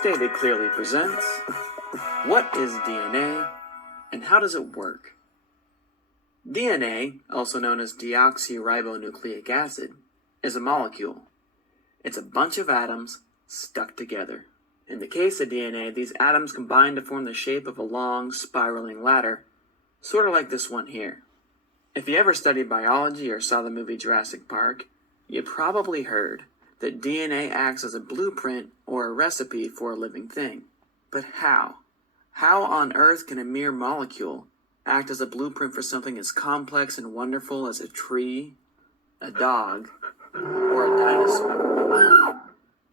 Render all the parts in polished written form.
Stated Clearly presents, what is DNA and how does it work? DNA, also known as deoxyribonucleic acid, is a molecule. It's a bunch of atoms stuck together. In the case of DNA, these atoms combine to form the shape of a long, spiraling ladder, sort of like this one here. If you ever studied biology or saw the movie Jurassic Park, you probably heard that DNA acts as a blueprint or a recipe for a living thing. But how? How on earth can a mere molecule act as a blueprint for something as complex and wonderful as a tree, a dog, or a dinosaur?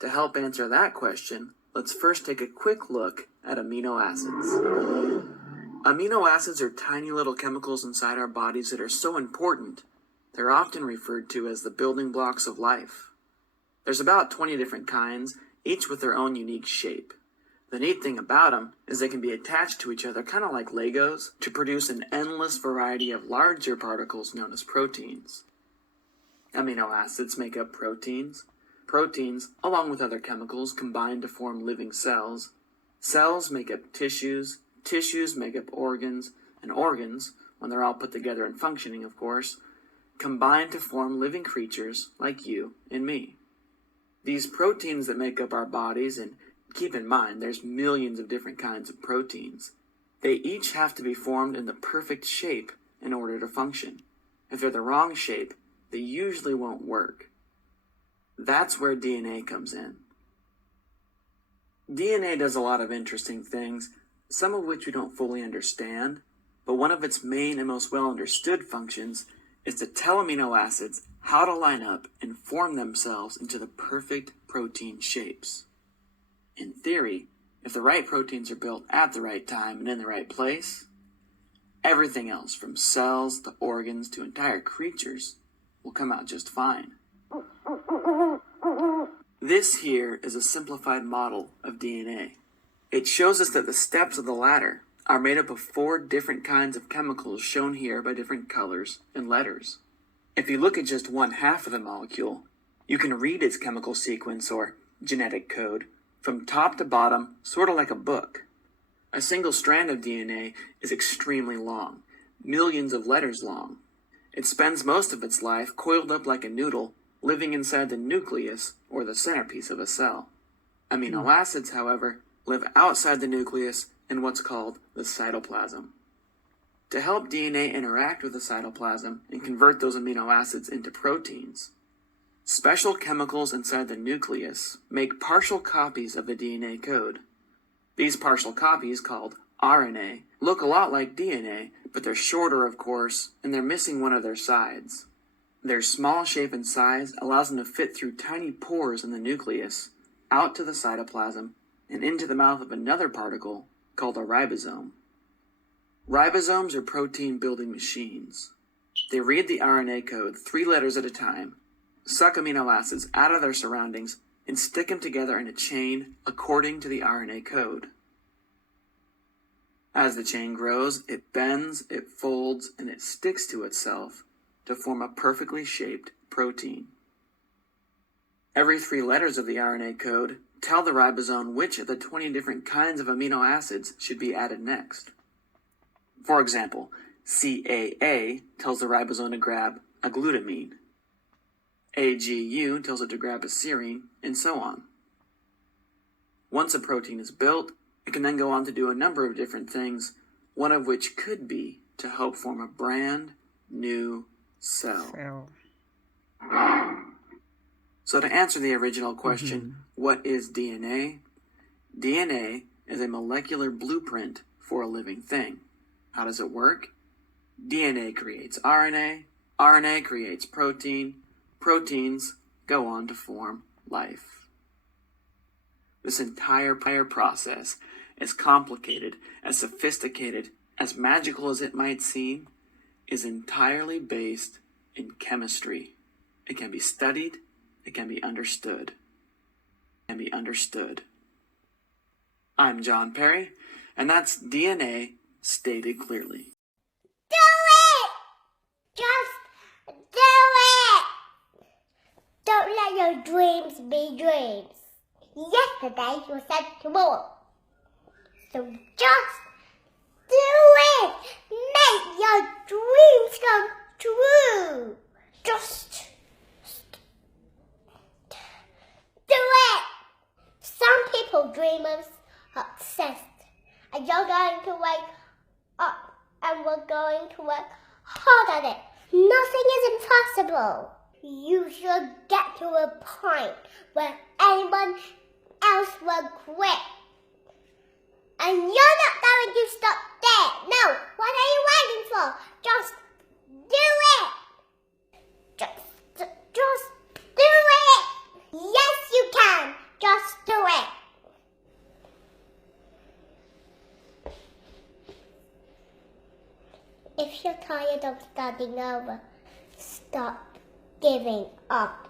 To help answer that question, let's first take a quick look at amino acids. Amino acids are tiny little chemicals inside our bodies that are so important, they're often referred to as the building blocks of life. There's about 20 different kinds, each with their own unique shape. The neat thing about them is they can be attached to each other kind of like Legos to produce an endless variety of larger particles known as proteins. Amino acids make up proteins. Proteins, along with other chemicals, combine to form living cells. Cells make up tissues. Tissues make up organs. And organs, when they're all put together and functioning, of course, combine to form living creatures like you and me. These proteins that make up our bodies, and keep in mind there's millions of different kinds of proteins, they each have to be formed in the perfect shape in order to function. If they're the wrong shape, they usually won't work. That's where DNA comes in. DNA does a lot of interesting things, some of which we don't fully understand, but one of its main and most well understood functions is to tell amino acids how to line up and form themselves into the perfect protein shapes. In theory, if the right proteins are built at the right time and in the right place, everything else from cells to organs to entire creatures will come out just fine. This here is a simplified model of DNA. It shows us that the steps of the ladder are made up of 4 different kinds of chemicals shown here by different colors and letters. If you look at just one half of the molecule, you can read its chemical sequence or genetic code from top to bottom, sort of like a book. A single strand of DNA is extremely long, millions of letters long. It spends most of its life coiled up like a noodle, living inside the nucleus or the centerpiece of a cell. Amino acids, however, live outside the nucleus in what's called the cytoplasm. To help DNA interact with the cytoplasm and convert those amino acids into proteins, special chemicals inside the nucleus make partial copies of the DNA code. These partial copies, called RNA, look a lot like DNA, but they're shorter, of course, and they're missing one of their sides. Their small shape and size allows them to fit through tiny pores in the nucleus, out to the cytoplasm, and into the mouth of another particle called a ribosome. Ribosomes are protein-building machines. They read the RNA code 3 letters at a time, suck amino acids out of their surroundings, and stick them together in a chain according to the RNA code. As the chain grows, it bends, it folds, and it sticks to itself to form a perfectly shaped protein. Every 3 letters of the RNA code tell the ribosome which of the 20 different kinds of amino acids should be added next. For example, CAA tells the ribosome to grab a glutamine. AGU tells it to grab a serine, and so on. Once a protein is built, it can then go on to do a number of different things, one of which could be to help form a brand new cell. So to answer the original question, what is DNA? DNA is a molecular blueprint for a living thing. How does it work? DNA creates RNA, RNA creates protein, proteins go on to form life. This entire process, as complicated, as sophisticated, as magical as it might seem, is entirely based in chemistry. It can be studied, it can be understood. I'm John Perry, and that's DNA stated clearly. Do it! Just do it! Don't let your dreams be dreams. Yesterday you said tomorrow. So just do it. Make your dreams come true. Just do it. Some people dreamers are obsessed. And you're going to wake up and we're going to work hard at it. Nothing is impossible. You should get to a point where anyone else will quit. And you're not going to stop there. No, what are you waiting for? Just do it. Just do it. Yes, you can. Just do it. If you're tired of starting over, stop giving up.